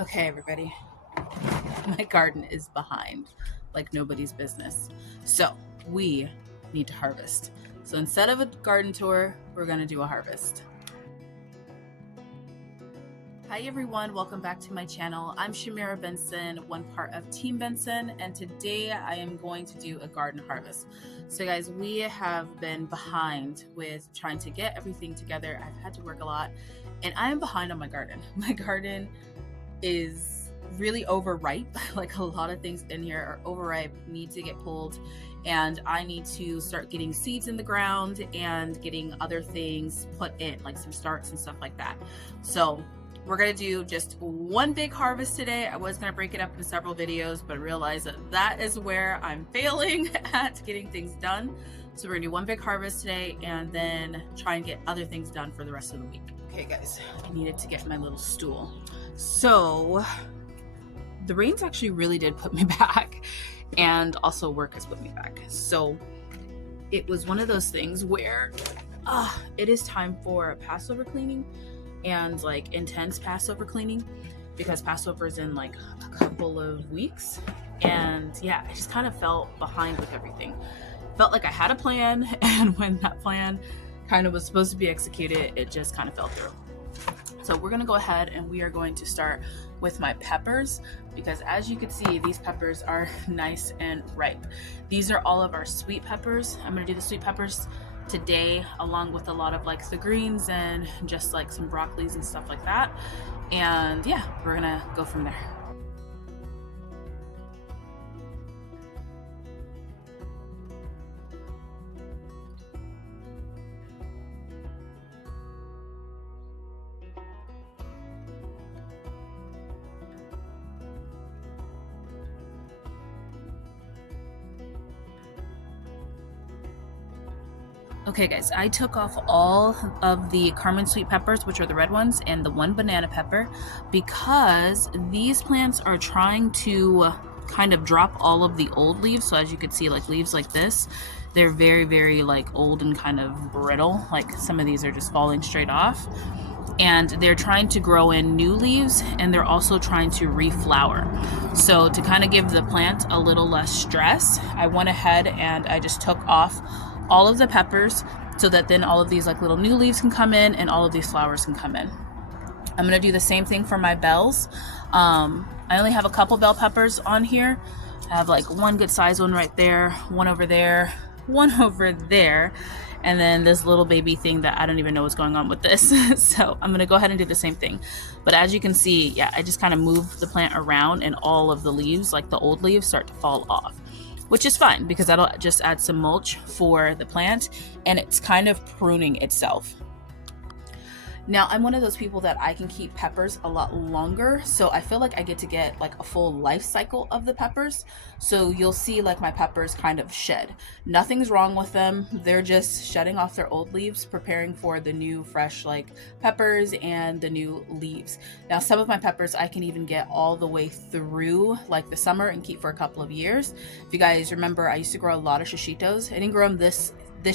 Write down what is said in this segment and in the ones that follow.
Okay, everybody, my garden is behind like nobody's business. So we need to harvest. So instead of a garden tour, we're gonna do a harvest. Hi everyone, welcome back to my channel. I'm Shamira Benson, one part of Team Benson, and today I am going to do a garden harvest. So guys, we have been behind with trying to get everything together. I've had to work a lot and I am behind on my garden. My garden is really overripe. Like a lot of things in here are overripe, need to get pulled, and I need to start getting seeds in the ground and getting other things put in, like some starts and stuff like that. So we're gonna do just one big harvest today. I was gonna break it up into several videos, but I realized that is where I'm failing at getting things done. So we're gonna do one big harvest today and then try and get other things done for the rest of the week. Okay guys, I needed to get my little stool. So the rains actually really did put me back, and also work has put me back. So it was one of those things where it is time for Passover cleaning, and like intense Passover cleaning, because Passover is in like a couple of weeks. And yeah, I just kind of felt behind with everything. Felt like I had a plan, and when that plan kind of was supposed to be executed, it just kind of fell through. So we're gonna go ahead and we are going to start with my peppers, because as you can see, these peppers are nice and ripe. These are all of our sweet peppers. I'm gonna do the sweet peppers today, along with a lot of like the greens and just like some broccolis and stuff like that. And yeah, we're gonna go from there. Okay guys, I took off all of the Carmen sweet peppers, which are the red ones, and the one banana pepper, because these plants are trying to kind of drop all of the old leaves. So as you can see, like leaves like this, they're very like old and kind of brittle. Like some of these are just falling straight off. And they're trying to grow in new leaves, and they're also trying to reflower. So to kind of give the plant a little less stress, I went ahead and I just took off all of the peppers, so that then all of these like little new leaves can come in and all of these flowers can come in. I'm gonna do the same thing for my bells. I only have a couple bell peppers on here. I have like one good size one right there, one over there, one over there, and then this little baby thing that I don't even know what's going on with this. So I'm gonna go ahead and do the same thing. But as you can see, yeah, I just kind of move the plant around, and all of the leaves, like the old leaves, start to fall off, which is fine because that'll just add some mulch for the plant, and it's kind of pruning itself. Now, I'm one of those people that I can keep peppers a lot longer, so I feel like I get to get like a full life cycle of the peppers. So you'll see like my peppers kind of shed. Nothing's wrong with them. They're just shedding off their old leaves, preparing for the new fresh like peppers and the new leaves. Now, some of my peppers I can even get all the way through like the summer and keep for a couple of years. If you guys remember, I used to grow a lot of shishitos. I didn't grow them this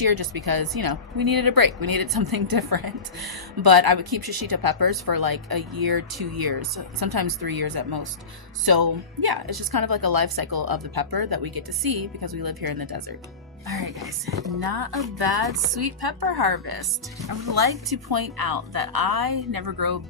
year just because, you know, we needed a break. We needed something different. But I would keep shishito peppers for like a year, 2 years, sometimes 3 years at most. So yeah, it's just kind of like a life cycle of the pepper that we get to see because we live here in the desert. All right guys, not a bad sweet pepper harvest. I would like to point out that I never grow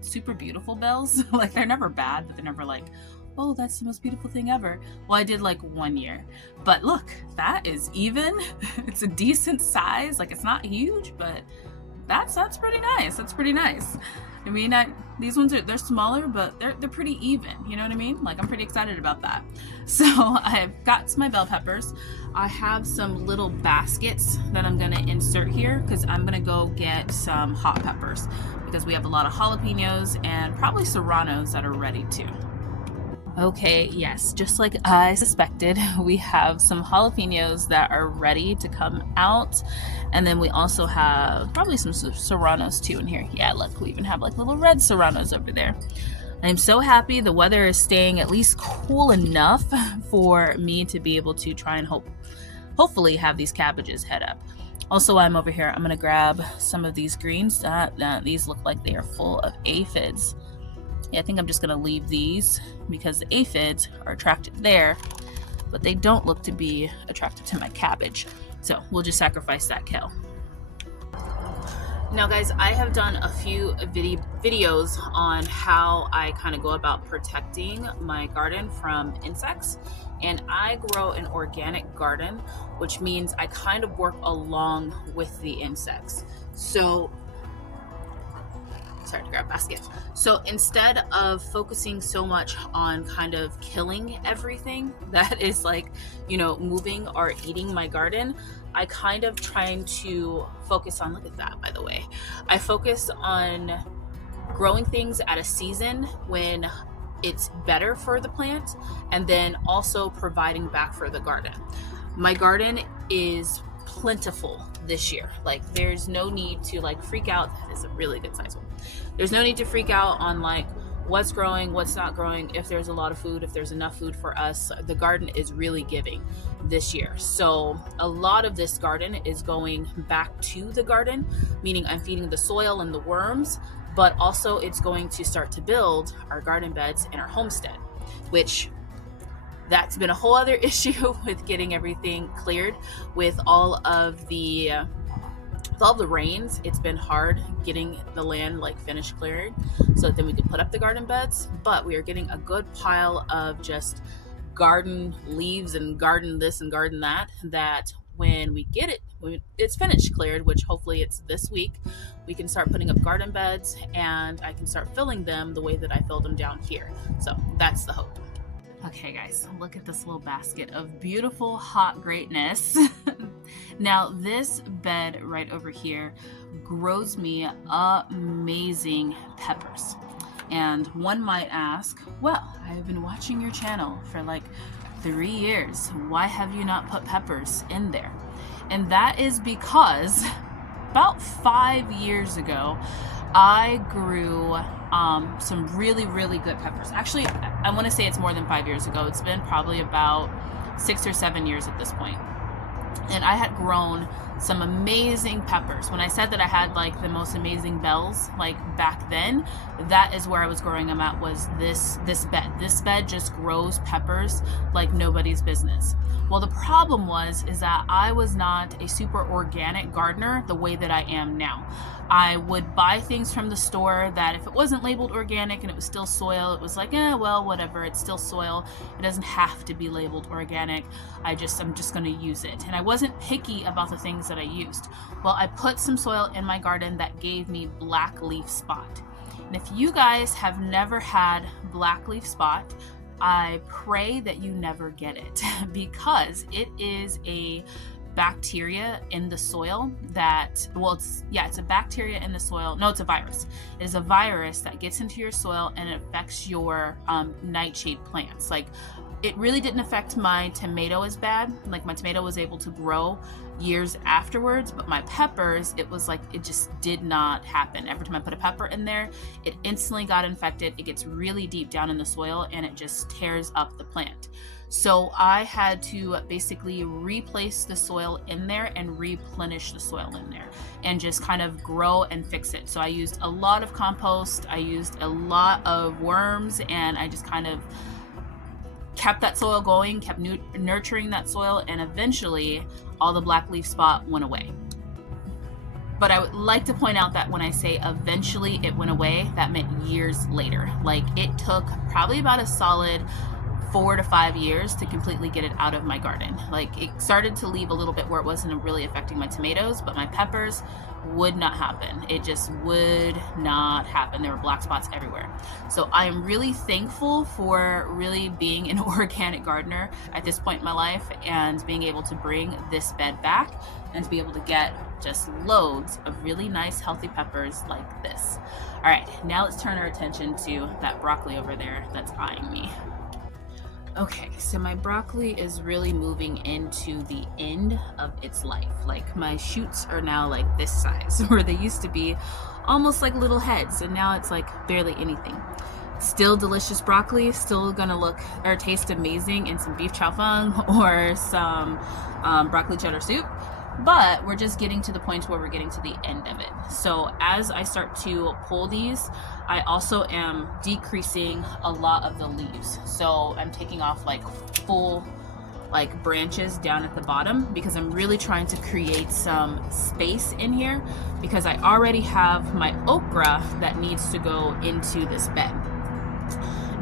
super beautiful bells. Like they're never bad, but they're never like, oh, that's the most beautiful thing ever. Well, I did like 1 year, but look, that is even. It's a decent size. Like it's not huge, but that's pretty nice. That's pretty nice. I mean, these ones they're smaller, but they're pretty even. You know what I mean? Like I'm pretty excited about that. So I've got my bell peppers. I have some little baskets that I'm gonna insert here because I'm gonna go get some hot peppers because we have a lot of jalapenos and probably serranos that are ready too. Okay, yes, just like I suspected, we have some jalapenos that are ready to come out. And then we also have probably some serranos too in here. Yeah, look, we even have like little red serranos over there. I'm so happy the weather is staying at least cool enough for me to be able to try and hopefully have these cabbages head up. Also, while I'm over here, I'm gonna grab some of these greens. These look like they are full of aphids. Yeah, I think I'm just gonna leave these because the aphids are attracted there, but they don't look to be attracted to my cabbage. So we'll just sacrifice that kale. Now guys, I have done a few videos on how I kind of go about protecting my garden from insects, and I grow an organic garden, which means I kind of work along with the insects. So sorry to grab a basket. So instead of focusing so much on kind of killing everything that is like, you know, moving or eating my garden, I kind of trying to focus on, look at that, by the way. I focus on growing things at a season when it's better for the plant, and then also providing back for the garden. My garden is plentiful this year. Like, there's no need to like freak out. That is a really good size one. There's no need to freak out on like what's growing, what's not growing, if there's a lot of food, if there's enough food for us. The garden is really giving this year. So a lot of this garden is going back to the garden, meaning I'm feeding the soil and the worms, but also it's going to start to build our garden beds in our homestead, which that's been a whole other issue with getting everything cleared with all of the rains. It's been hard getting the land like finished cleared so that then we could put up the garden beds, but we are getting a good pile of just garden leaves and garden this and garden that, that when we get it, when it's finished cleared, which hopefully it's this week, we can start putting up garden beds and I can start filling them the way that I filled them down here. So that's the hope. Okay guys, look at this little basket of beautiful hot greatness. Now this bed right over here grows me amazing peppers. And one might ask, well, I've been watching your channel for like 3 years. Why have you not put peppers in there? And that is because about 5 years ago, I grew some really, really good peppers. Actually, I want to say it's more than 5 years ago. It's been probably about 6 or 7 years at this point. And I had grown some amazing peppers. When I said that I had like the most amazing bells, like back then, that is where I was growing them at, was this bed. This bed just grows peppers like nobody's business. Well, the problem is that I was not a super organic gardener the way that I am now. I would buy things from the store that if it wasn't labeled organic and it was still soil, it was like, well, whatever, it's still soil. It doesn't have to be labeled organic. I'm just going to use it. And I wasn't picky about the things that I used. Well, I put some soil in my garden that gave me black leaf spot. And if you guys have never had black leaf spot, I pray that you never get it because it is a bacteria in the soil that, well, it's a bacteria in the soil. No, it's a virus. It is a virus that gets into your soil and it affects your nightshade plants. Like, it really didn't affect my tomato as bad. Like, my tomato was able to grow years afterwards, but my peppers, it was like, it just did not happen. Every time I put a pepper in there, it instantly got infected. It gets really deep down in the soil and it just tears up the plant. So I had to basically replace the soil in there and replenish the soil in there and just kind of grow and fix it. So I used a lot of compost, I used a lot of worms, and I just kind of kept that soil going, kept nurturing that soil, and eventually all the black leaf spot went away. But I would like to point out that when I say eventually it went away, that meant years later. Like, it took probably about a solid 4 to 5 years to completely get it out of my garden. Like, it started to leave a little bit where it wasn't really affecting my tomatoes, but my peppers would not happen. It just would not happen. There were black spots everywhere. So I am really thankful for really being an organic gardener at this point in my life and being able to bring this bed back and to be able to get just loads of really nice healthy peppers like this. All right, now let's turn our attention to that broccoli over there that's eyeing me. Okay, so my broccoli is really moving into the end of its life. Like, my shoots are now like this size, where they used to be almost like little heads, and now it's like barely anything. Still delicious broccoli, still gonna look or taste amazing in some beef chow fun or some broccoli cheddar soup. but we're just getting to the point where we're getting to the end of it. So as I start to pull these, I also am decreasing a lot of the leaves. So I'm taking off like full like branches down at the bottom, because I'm really trying to create some space in here, because I already have my okra that needs to go into this bed.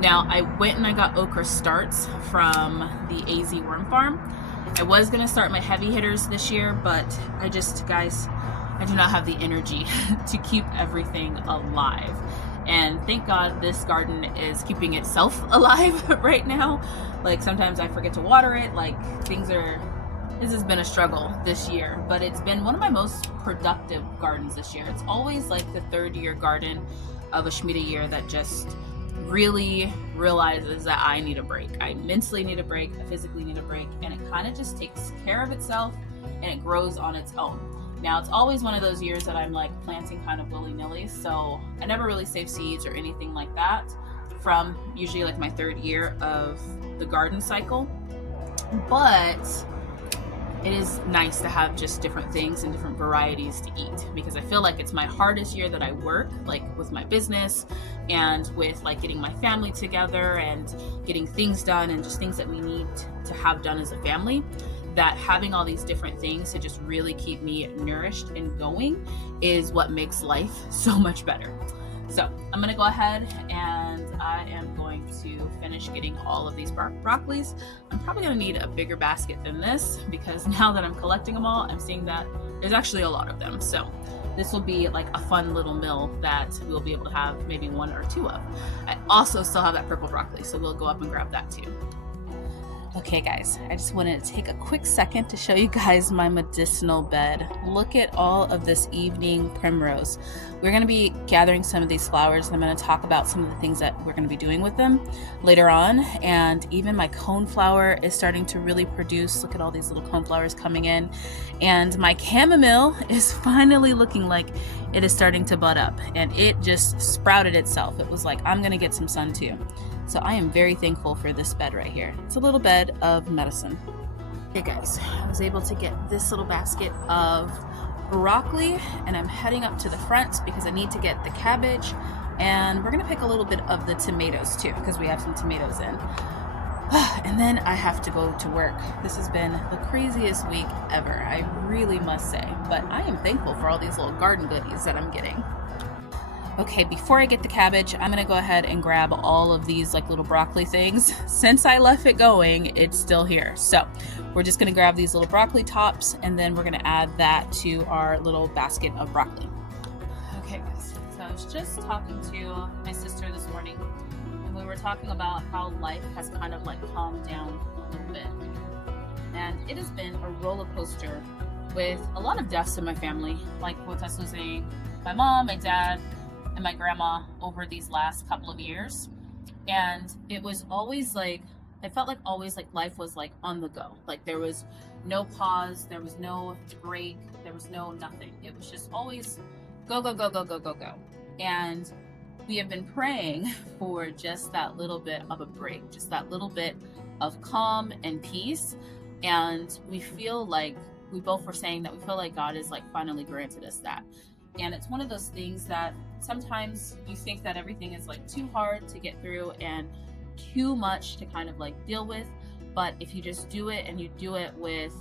Now I went and I got okra starts from the AZ Worm Farm. I was gonna start my heavy hitters this year, but I just, guys, I do not have the energy to keep everything alive. And thank God this garden is keeping itself alive right now. Like sometimes I forget to water it. Like this has been a struggle this year, but it's been one of my most productive gardens this year. It's always like the third year garden of a Shmita year that just really realizes that I need a break. I mentally need a break, I physically need a break, and it kind of just takes care of itself and it grows on its own. Now it's always one of those years that I'm like planting kind of willy-nilly, so I never really save seeds or anything like that from usually like my third year of the garden cycle. But it is nice to have just different things and different varieties to eat, because I feel like it's my hardest year that I work, like with my business and with like getting my family together and getting things done and just things that we need to have done as a family, that having all these different things to just really keep me nourished and going is what makes life so much better. So I'm gonna go ahead and I am going to finish getting all of these broccolis. I'm probably gonna need a bigger basket than this, because now that I'm collecting them all, I'm seeing that there's actually a lot of them. So this will be like a fun little meal that we'll be able to have maybe one or two of. I also still have that purple broccoli, so we'll go up and grab that too. Okay guys, I just wanted to take a quick second to show you guys my medicinal bed. Look at all of this evening primrose. We're going to be gathering some of these flowers, and I'm going to talk about some of the things that we're going to be doing with them later on. And even my coneflower is starting to really produce. Look at all these little coneflowers coming in. And my chamomile is finally looking like it is starting to bud up, and it just sprouted itself. It was like, I'm going to get some sun too. So I am very thankful for this bed right here. It's a little bed of medicine. Hey guys, I was able to get this little basket of broccoli, and I'm heading up to the front because I need to get the cabbage, and we're gonna pick a little bit of the tomatoes too, because we have some tomatoes in. And then I have to go to work. This has been the craziest week ever, I really must say, but I am thankful for all these little garden goodies that I'm getting. Okay, before I get the cabbage, I'm gonna go ahead and grab all of these like little broccoli things. Since I left it going, it's still here. So we're just gonna grab these little broccoli tops, and then we're gonna add that to our little basket of broccoli. Okay guys, so I was just talking to my sister this morning, and we were talking about how life has kind of like calmed down a little bit. And it has been a roller coaster with a lot of deaths in my family, like with us losing my mom, my dad, and my grandma over these last couple of years. And it was always like, I felt like always like life was like on the go. Like there was no pause, there was no break, there was no nothing. It was just always go, go, go, go, go, go, go. And we have been praying for just that little bit of a break, just that little bit of calm and peace. And we feel like, we both were saying that we feel like God has like finally granted us that. And it's one of those things that sometimes you think that everything is like too hard to get through and too much to kind of like deal with. But if you just do it, and you do it with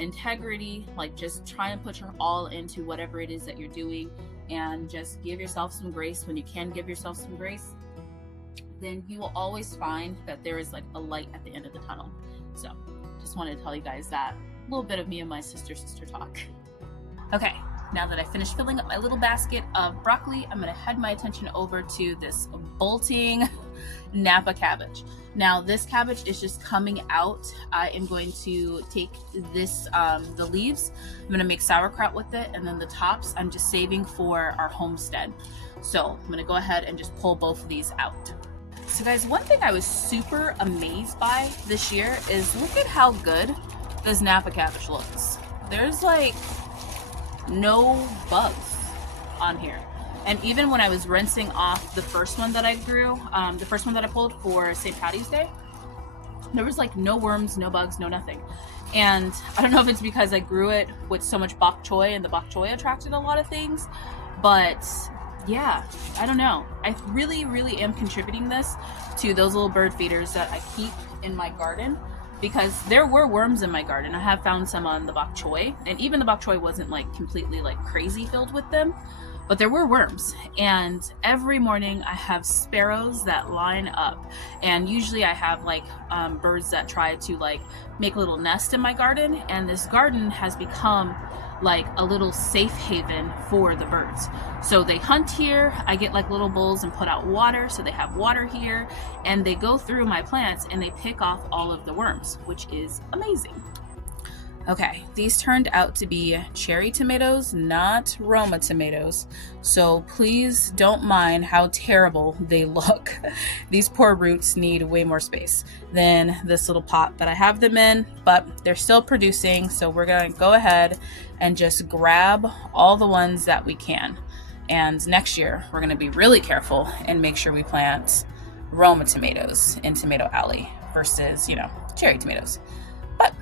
integrity, like just try and put your all into whatever it is that you're doing, and just give yourself some grace when you can give yourself some grace, then you will always find that there is like a light at the end of the tunnel. So just wanted to tell you guys that. A little bit of me and my sister talk. Okay. Now that I finished filling up my little basket of broccoli, I'm going to head my attention over to this bolting Napa cabbage. Now this cabbage is just coming out. I am going to take this, the leaves, I'm going to make sauerkraut with it, and then the tops I'm just saving for our homestead. So I'm going to go ahead and just pull both of these out. So guys, one thing I was super amazed by this year is look at how good this Napa cabbage looks. There's like no bugs on here. And even when I was rinsing off the first one that I grew, the first one that I pulled for St. Patty's Day, there was like no worms, no bugs, no nothing. And I don't know if it's because I grew it with so much bok choy and the bok choy attracted a lot of things, but yeah, I don't know. I really, really am contributing this to those little bird feeders that I keep in my garden, because there were worms in my garden. I have found some on the bok choy, and even the bok choy wasn't like completely like crazy filled with them, but there were worms. And every morning I have sparrows that line up, and usually I have like birds that try to like make a little nest in my garden, and this garden has become like a little safe haven for the birds. So they hunt here. I get like little bowls and put out water, so they have water here, and they go through my plants and they pick off all of the worms, which is amazing. Okay, these turned out to be cherry tomatoes, not Roma tomatoes, so please don't mind how terrible they look. These poor roots need way more space than this little pot that I have them in, but they're still producing, so we're gonna go ahead and just grab all the ones that we can. And next year, we're gonna be really careful and make sure we plant Roma tomatoes in Tomato Alley versus, cherry tomatoes. But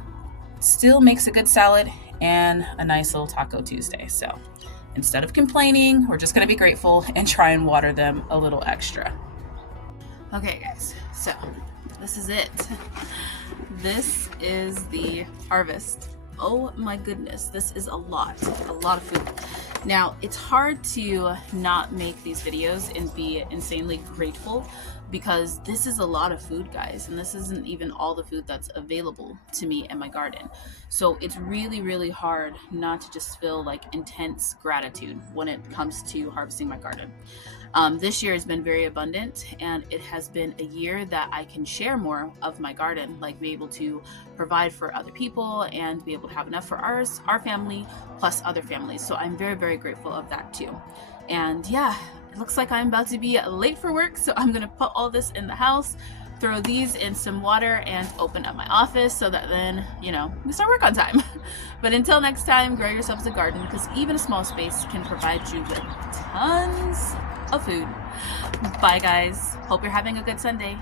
still makes a good salad and a nice little Taco Tuesday. So instead of complaining, we're just going to be grateful and try and water them a little extra. Okay, guys, so this is it. This is the harvest. Oh my goodness, this is a lot of food. Now, it's hard to not make these videos and be insanely grateful, because this is a lot of food, guys, and this isn't even all the food that's available to me in my garden. So it's really, really hard not to just feel like intense gratitude when it comes to harvesting my garden. This year has been very abundant, and it has been a year that I can share more of my garden, like be able to provide for other people and be able to have enough for our family plus other families. So I'm very, very grateful of that too. And yeah, it looks like I'm about to be late for work, so I'm gonna put all this in the house, throw these in some water, and open up my office so that then, we start work on time. But until next time, grow yourselves a garden, because even a small space can provide you with tons of food. Bye, guys. Hope you're having a good Sunday.